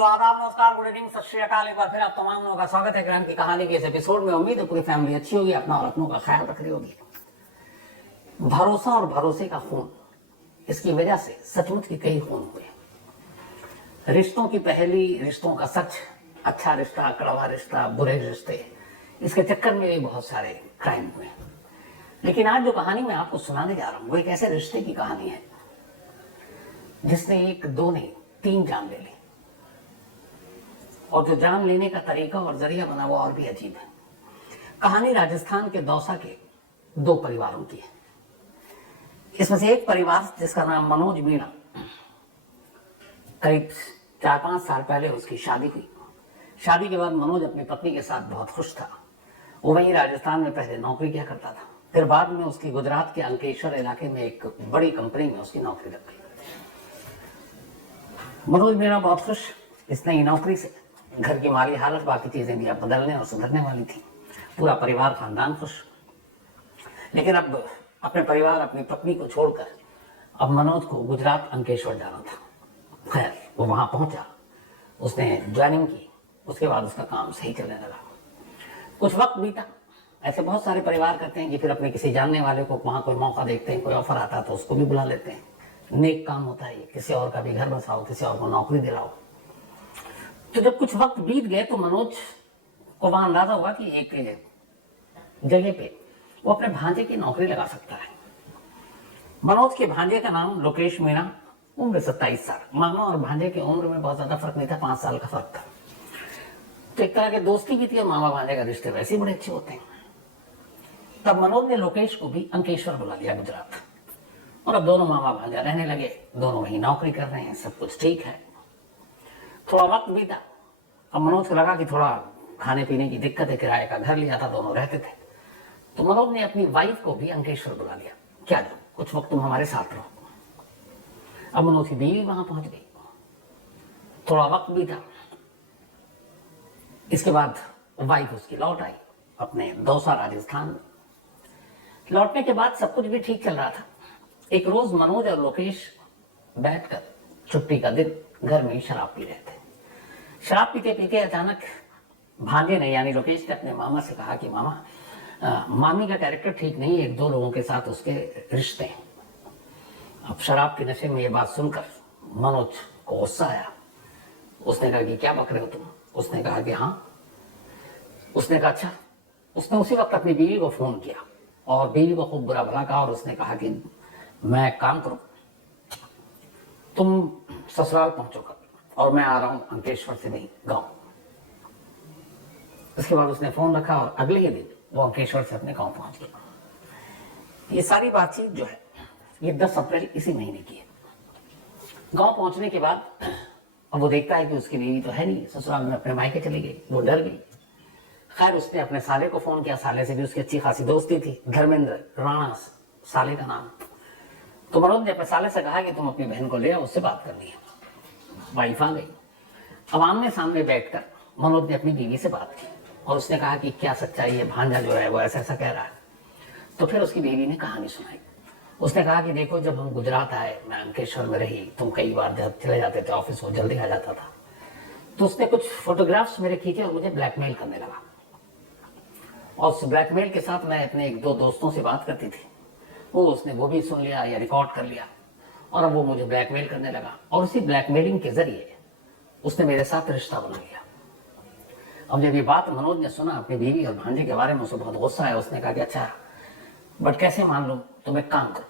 तो आदाब, नमस्कार, गुड इवनिंग, सत श्री अकाल। एक बार फिर आप तमाम लोगों का स्वागत है ग्रहण की कहानी के इस एपिसोड में। उम्मीद है पूरी फैमिली अच्छी होगी, अपना और अपनों का ख्याल रख रही होगी। भरोसा और भरोसे का खून, इसकी वजह से सचमुच की कई खून हुए। रिश्तों की पहली, रिश्तों का सच, अच्छा रिश्ता, कड़वा रिश्ता, बुरे रिश्ते, इसके चक्कर में भी बहुत सारे क्राइम हुए। लेकिन आज जो कहानी मैं आपको सुनाने जा रहा हूं वो एक ऐसे रिश्ते की कहानी है जिसने एक, दो नहीं, 3 जान ले ली। और जो जान लेने का तरीका और जरिया बना वो और भी अजीब है। कहानी राजस्थान के दौसा के 2 परिवारों की है। इसमें से एक परिवार जिसका नाम मनोज मीणा, करीब 4-5 साल पहले उसकी शादी हुई। शादी के बाद मनोज अपनी पत्नी के साथ बहुत खुश था। वो वहीं राजस्थान में पहले नौकरी किया करता था, फिर बाद में उसकी गुजरात के अंकेश्वर इलाके में एक बड़ी कंपनी में उसकी नौकरी लग गई। मनोज मीणा बहुत खुश इस नई नौकरी से। घर की माली हालत, बाकी चीजें भी अब बदलने और सुधरने वाली थी। पूरा परिवार, खानदान खुश। लेकिन अब अपने परिवार, अपनी पत्नी को छोड़कर अब मनोज को गुजरात अंकेश्वर जाना था। खैर, वो वहां पहुंचा, उसने ज्वाइनिंग की। उसके बाद उसका काम सही चलने लगा। कुछ वक्त बीता। ऐसे बहुत सारे परिवार करते हैं कि फिर अपने किसी जानने वाले को वहां कोई मौका देखते हैं, कोई ऑफर आता है तो उसको भी बुला लेते हैं। नेक काम होता है, किसी और का भी घर बसाओ, किसी और को नौकरी दिलाओ। तो जब कुछ वक्त बीत गए तो मनोज को वहां अंदाजा हुआ कि एक जगह पे वो अपने भांजे की नौकरी लगा सकता है। मनोज के भांजे का नाम लोकेश मीणा, उम्र 27 साल। मामा और भांजे की उम्र में बहुत ज्यादा फर्क नहीं था, 5 साल का फर्क था। तो एक तरह की दोस्ती भी थी और मामा भांजे का रिश्ते वैसे ही बड़े अच्छे होते हैं। तब मनोज ने लोकेश को भी अंकेश्वर बुला लिया, गुजरात। और अब दोनों मामा भांजा रहने लगे, दोनों वहीं नौकरी कर रहे हैं, सब कुछ ठीक है। थोड़ा वक्त बीता। अब मनोज को लगा कि थोड़ा खाने पीने की दिक्कत है, किराए का घर लिया था, दोनों रहते थे। तो मनोज ने अपनी वाइफ को भी अंकेश्वर बुला लिया। क्या जो कुछ वक्त तुम हमारे साथ रहो। अब मनोज की बीवी वहां पहुंच गई। थोड़ा वक्त बीता। इसके बाद वाइफ उसकी लौट आई अपने दौसा, राजस्थान में। लौटने के बाद सब कुछ भी ठीक चल रहा था। एक रोज मनोज और लोकेश बैठकर छुट्टी का दिन घर में शराब पी रहे थे। शराब पीते पीते अचानक भांजे ने, यानी लोकेश ने, अपने मामा से कहा कि मामा, मामी का कैरेक्टर ठीक नहीं है, 1-2 लोगों के साथ उसके रिश्ते हैं। अब शराब के नशे में ये बात सुनकर मनोज को गुस्सा आया। उसने कहा कि क्या बक रहे हो तुम? उसने कहा कि हाँ। उसने कहा अच्छा। उसने उसी वक्त अपनी बीवी को फोन किया और बीवी को खूब बुरा भला कहा और उसने कहा कि मैं एक काम करूं, तुम ससुराल पहुंचोगा और मैं आ रहा हूं अंकेश्वर से नहीं, गांव। उसके बाद उसने फोन रखा और अगले ही दिन वो अंकेश्वर से अपने गांव पहुंच गया। ये सारी बातचीत जो है ये 10 अप्रैल इसी महीने की है। गांव पहुंचने के बाद अब वो देखता है कि उसकी बीवी तो है नहीं, ससुराल में अपने मायके चली गई। वो डर गई। खैर, उसने अपने साले को फोन किया। साले से भी उसकी अच्छी खासी दोस्ती थी, धर्मेंद्र राणा साले का नाम। तो मनोज ने अपने साले से कहा कि तुम अपनी बहन को ले आओ, उससे बात करनी है। वाइफ आ गई। अब आमने सामने बैठकर मनोज ने अपनी बीवी से बात की और उसने कहा कि क्या सच्चाई है, भांजा जो है वो ऐसा ऐसा कह रहा है। तो फिर उसकी बीवी ने कहानी सुनाई। उसने कहा कि देखो, जब हम गुजरात आए, मैं अंकेश्वर में रही, तुम कई बार जब चले जाते थे ऑफिस, वो जल्दी आ जाता था। तो उसने कुछ फोटोग्राफ्स मेरे खींचे और मुझे ब्लैकमेल करने लगा। और उस ब्लैकमेल के साथ मैं अपने 1-2 दोस्तों से बात करती थी, उसने वो भी सुन लिया या रिकॉर्ड कर लिया और अब वो मुझे ब्लैकमेल करने लगा। और उसी ब्लैकमेलिंग के जरिए उसने मेरे साथ रिश्ता बना लिया। अब जब ये बात मनोज ने सुना अपनी बीवी और भांजे के बारे में, उसे बहुत गुस्सा आया। उसने कहा कि अच्छा, बट कैसे मान लूं? तुम एक काम करो,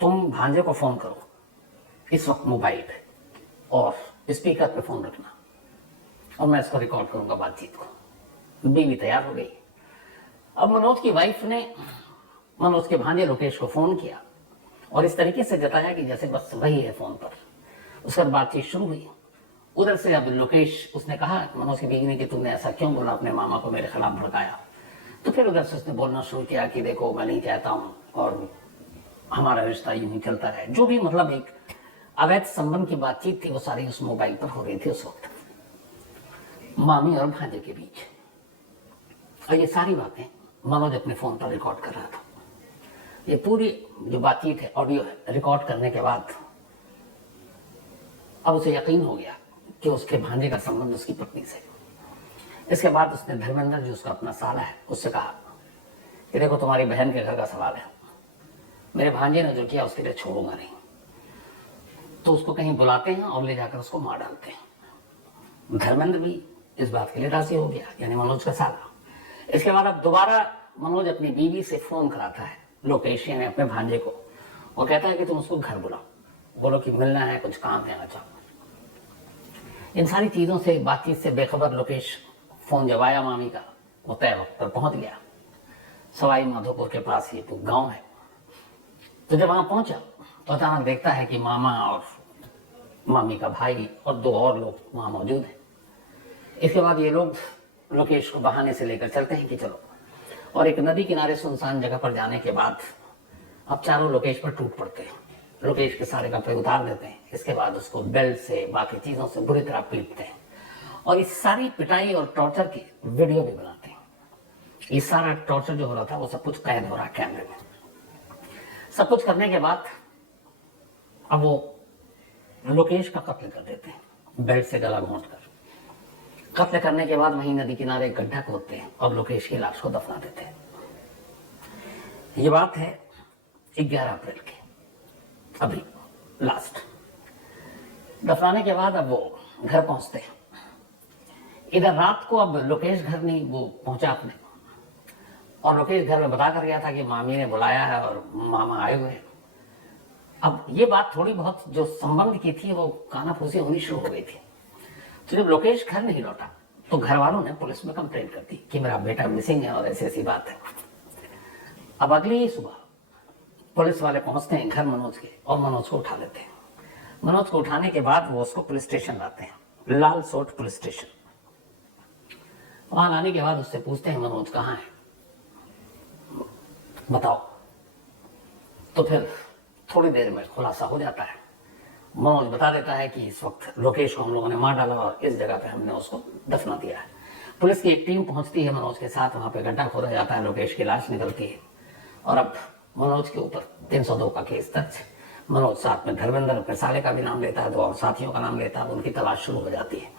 तुम भांजे को फोन करो इस वक्त मोबाइल पे और स्पीकर पे फोन रखना और मैं इसको रिकॉर्ड करूंगा बातचीत को। बीवी तैयार हो गई। अब मनोज की वाइफ ने मनोज के भांजे लोकेश को फोन किया और इस तरीके से जताया कि जैसे बस वही है फोन पर। उसके बाद बातचीत शुरू हुई। उधर से अब लोकेश, उसने कहा मनोज की बीवी ने कि तुमने ऐसा क्यों बोला, अपने मामा को मेरे खिलाफ भड़काया। तो फिर उधर से उसने बोलना शुरू किया कि देखो, मैं नहीं चाहता हूं और हमारा रिश्ता यूं ही चलता रहे। जो भी मतलब एक अवैध संबंध की बातचीत थी वो सारी उस मोबाइल पर हो रही थी उस वक्त, मामी और भांजे के बीच। और ये सारी बातें मनोज अपने फोन पर रिकॉर्ड कर रहा था। ये पूरी जो बातचीत है, ऑडियो है, रिकॉर्ड करने के बाद अब उसे यकीन हो गया कि उसके भांजे का संबंध उसकी पत्नी से। इसके बाद उसने धर्मेंद्र जो उसका अपना साला है उससे कहा कि देखो तुम्हारी बहन के घर का सवाल है, मेरे भांजे ने जो किया उसके लिए छोड़ूंगा नहीं। तो उसको कहीं बुलाते हैं और ले जाकर उसको मार डालते हैं। धर्मेंद्र भी इस बात के लिए राजी हो गया, यानी मनोज का साला। इसके बाद अब दोबारा मनोज अपनी बीवी से फोन कराता है लोकेश ने अपने भांजे को, और कहता है कि तुम उसको घर बुलाओ, बोलो कि मिलना है, कुछ काम देना चाहो। इन सारी चीजों से बातचीत से बेखबर लोकेश फोन जब आया मामी का, वो तय वक्त पर पहुंच गया। सवाई माधोपुर के पास ये तो गांव है। तो जब वहां पहुंचा तो अचानक देखता है कि मामा और मामी का भाई और दो और लोग वहां मौजूद हैं। इसके बाद ये लोग लोकेश को बहाने से लेकर चलते हैं कि चलो, और एक नदी किनारे सुनसान जगह पर जाने के बाद अब चारों लोकेश पर टूट पड़ते हैं। लोकेश के सारे कपड़े उतार देते हैं। इसके बाद उसको बेल्ट से बाकी चीजों से बुरी तरह पीटते हैं और इस सारी पिटाई और टॉर्चर की वीडियो भी बनाते हैं। ये सारा टॉर्चर जो हो रहा था वो सब कुछ कैद हो रहा है कैमरे में। सब कुछ करने के बाद अब वो लोकेश का कत्ल कर देते हैं, बेल्ट से गला घोंट कर। कत्ल करने के बाद वहीं नदी किनारे एक गड्ढा खोदते हैं और लोकेश की लाश को दफना देते हैं। ये बात है 11 अप्रैल की, अभी लास्ट। दफनाने के बाद अब वो घर पहुंचते हैं। इधर रात को अब लोकेश घर नहीं वो पहुंचा अपने, और लोकेश घर में बता कर गया था कि मामी ने बुलाया है और मामा आए हुए हैं। अब ये बात थोड़ी बहुत जो संबंध की थी वो कानाफूसी होनी शुरू हो गई थी। तो जब लोकेश घर नहीं लौटा तो घर वालों ने पुलिस में कंप्लेंट कर दी कि मेरा बेटा मिसिंग है और ऐसी ऐसी बात है। अब अगली ही सुबह पुलिस वाले पहुंचते हैं घर मनोज के और मनोज को उठा लेते हैं। मनोज को उठाने के बाद वो उसको पुलिस स्टेशन लाते हैं, लाल सोट पुलिस स्टेशन। वहां लाने के बाद उससे पूछते हैं मनोज कहाँ है, बताओ। तो फिर थोड़ी देर में खुलासा हो जाता है। मनोज बता देता है कि इस वक्त लोकेश को हम लोगों ने मार डाला और इस जगह पे हमने उसको दफना दिया है। पुलिस की एक टीम पहुंचती है मनोज के साथ, वहां पे गड्ढा खोदा जाता है, लोकेश की लाश निकलती है और अब मनोज के ऊपर 302 का केस दर्ज। मनोज साथ में धर्मेंद्र अपने साले का भी नाम लेता है, दो और साथियों का नाम लेता है, उनकी तलाश शुरू हो जाती है।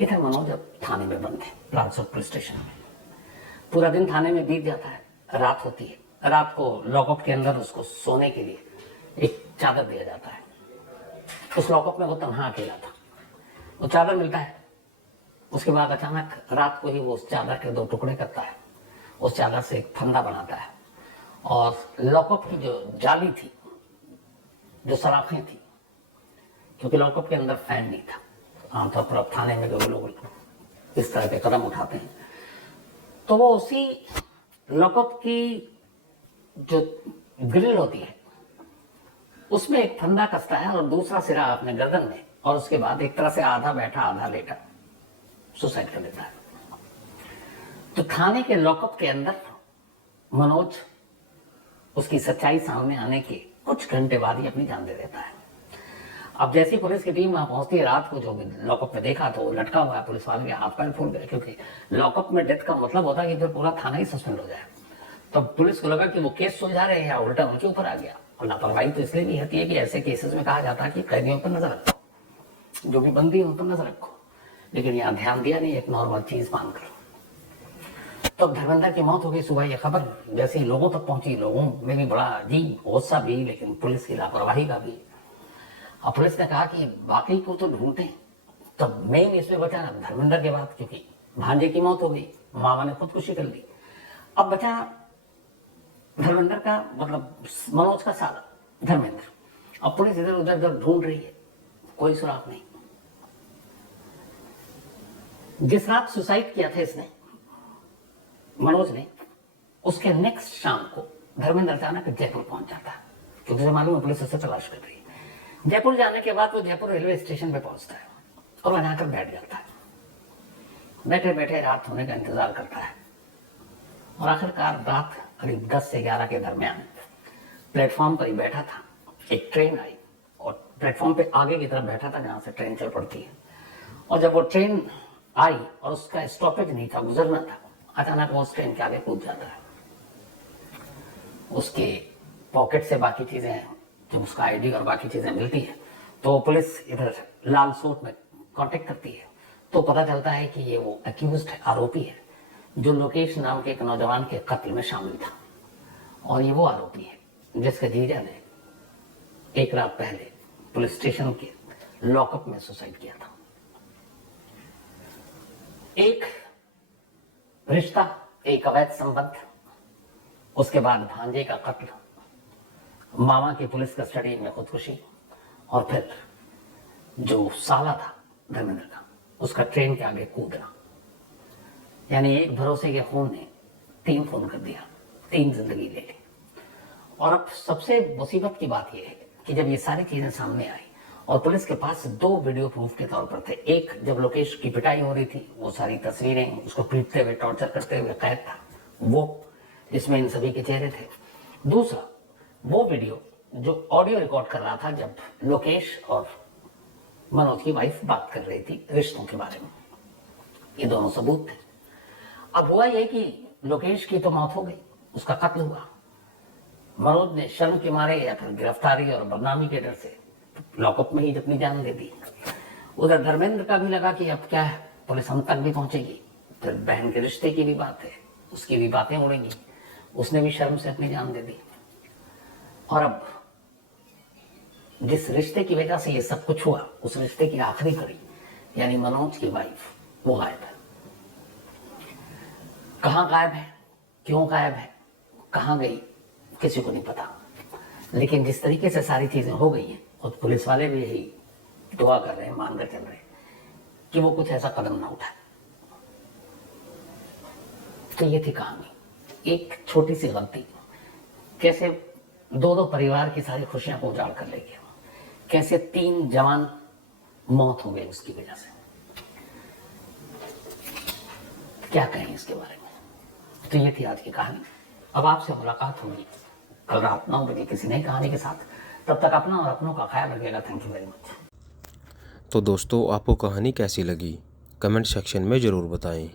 इधर मनोज अब थाने में बंद है, लालसोट पुलिस स्टेशन में। पूरा दिन थाने में बीत जाता है, रात होती है। रात को लॉकअप के अंदर उसको सोने के लिए एक चादर दिया जाता है। उस लॉकअप में वो तन्हा अकेला था, वो चादर मिलता है। उसके बाद अचानक रात को ही वो उस चादर के 2 टुकड़े करता है, उस चादर से एक फंदा बनाता है और लॉकअप की जो जाली थी, जो सलाखें थी, क्योंकि लॉकअप के अंदर फैन नहीं था। आमतौर पर अब थाने में जो लोग इस तरह के कदम उठाते हैं तो वो उसी लॉकअप की जो ग्रिल होती है उसमें एक फंदा कसता है और दूसरा सिरा अपने गर्दन में, और उसके बाद एक तरह से आधा बैठा आधा लेटा सुसाइड कर देता है। तो थाने के लॉकअप के अंदर मनोज उसकी सच्चाई सामने आने के कुछ घंटे बाद ही अपनी जान दे देता है। अब जैसी पुलिस की टीम वहां पहुंचती है रात को, जो लॉकअप में देखा तो लटका हुआ है, पुलिस वाले के हाथ पैर फूल गए, क्योंकि लॉकअप में डेथ का मतलब होता है कि फिर पूरा थाना ही सस्पेंड हो जाए। तो पुलिस को लगा कि वो केस सुलझा रहे हैं, उल्टा उनके ऊपर आ गया। और लापरवाही तो इसलिए भी होती है कि ऐसे केसेस में कहा जाता है कि कैदियों पर नजर रखो, जो भी बंदी है उन पर नजर रखो, लेकिन यहाँ ध्यान दिया नहीं, एक नॉर्मल चीज मानकर। तो धर्मेंद्र की मौत हो गई। सुबह ये खबर जैसे ही लोगों तक पहुंची, लोगों में भी बड़ा अजीब गुस्सा भी, लेकिन पुलिस की लापरवाही का भी। और पुलिस ने कहा कि बाकी को तो ढूंढते हैं। तब मेन इसमें बचा धर्मेंद्र के बाद, क्योंकि भांजे की मौत हो गई, मामा ने खुदकुशी कर ली। अब बचा धर्मेंद्र का, मतलब मनोज का साला धर्मेंद्र। अब पुलिस इधर उधर ढूंढ रही है, कोई सुराग नहीं। जिस रात सुसाइड किया था इसने, मनोज ने, उसके नेक्स्ट शाम को धर्मेंद्र अचानक जयपुर पहुंच जाता है, क्योंकि उसे मालूम है पुलिस उससे तलाश कर रही है। जयपुर जाने के बाद वो जयपुर रेलवे स्टेशन पे पहुंचता है और वहां जाकर बैठ जाता है। बैठे बैठे रात होने का इंतजार करता है और आखिरकार रात करीब 10 से 11 के दरमियान प्लेटफॉर्म पर ही बैठा था। एक ट्रेन आई और प्लेटफॉर्म पे आगे की तरफ बैठा था जहां से ट्रेन चल पड़ती है। और जब वो ट्रेन आई और उसका स्टॉपेज नहीं था, गुजरना था, अचानक वो उस ट्रेन के आगे कूद जाता है। उसके पॉकेट से बाकी चीजें, जब उसका आईडी और बाकी चीजें मिलती है तो पुलिस इधर लाल सोट में कांटेक्ट करती है तो पता चलता है कि ये वो अक्यूज्ड है, आरोपी है, जो लोकेश नाम के एक नौजवान के कत्ल में शामिल था। और ये वो आरोपी है जिसके जीजा ने एक रात पहले पुलिस स्टेशन के लॉकअप में सुसाइड किया था। एक रिश्ता, एक अवैध संबंध, उसके बाद भांजे का कत्ल, मामा की पुलिस कस्टडी में खुदकुशी, और फिर जो साला था धर्मेंद्र का, उसका ट्रेन के आगे कूदना। यानी एक भरोसे के खून ने 3 खून कर दिया, 3 जिंदगी ले ली। और अब सबसे मुसीबत की बात यह है कि जब ये सारी चीजें सामने आई और पुलिस के पास 2 वीडियो प्रूफ के तौर पर थे। एक जब लोकेश की पिटाई हो रही थी, वो सारी तस्वीरें, उसको पीटते हुए, टॉर्चर करते हुए कैद था वो, जिसमें इन सभी के चेहरे थे। दूसरा वो वीडियो जो ऑडियो रिकॉर्ड कर रहा था जब लोकेश और मनोज की वाइफ बात कर रही थी रिश्तों के बारे में। ये दोनों सबूत थे। अब हुआ ये कि लोकेश की तो मौत हो गई, उसका कत्ल हुआ। मनोज ने शर्म के मारे या फिर गिरफ्तारी और बदनामी के डर से लॉकअप में ही अपनी जान दे दी। उधर धर्मेंद्र का भी लगा कि अब क्या है, पुलिस हम तक भी पहुंचेगी, फिर बहन के रिश्ते की भी बात है, उसकी भी बातें उड़ेंगी। उसने भी शर्म से अपनी जान दे दी। और अब जिस रिश्ते की वजह से ये सब कुछ हुआ, उस रिश्ते की आखिरी कड़ी यानी मनोज की वाइफ, वो गायब है। कहां गायब है, क्यों गायब है, कहां गई, किसी को नहीं पता। लेकिन जिस तरीके से सारी चीजें हो गई हैं, और पुलिस वाले भी यही दुआ कर रहे हैं, मानकर चल रहे हैं कि वो कुछ ऐसा कदम ना उठाए। तो ये थी कहानी। एक छोटी सी गलती कैसे 2 परिवार की सारी खुशियां को उजाड़ कर ले गया, कैसे 3 जवान मौत हो गई उसकी वजह से। क्या कहें इसके बारे में। तो ये थी आज की कहानी। अब आपसे मुलाकात होगी कल रात 9 बजे किसी नई कहानी के साथ। तब तक अपना और अपनों का ख्याल रखिएगा। Thank you very much. तो दोस्तों, आपको कहानी कैसी लगी कमेंट सेक्शन में ज़रूर बताएं।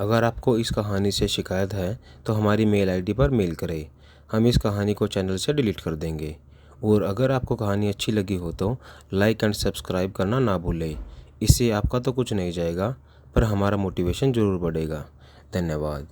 अगर आपको इस कहानी से शिकायत है तो हमारी मेल आईडी पर मेल करें, हम इस कहानी को चैनल से डिलीट कर देंगे। और अगर आपको कहानी अच्छी लगी हो तो लाइक एंड सब्सक्राइब करना ना भूलें। इससे आपका तो कुछ नहीं जाएगा पर हमारा मोटिवेशन ज़रूर बढ़ेगा। धन्यवाद।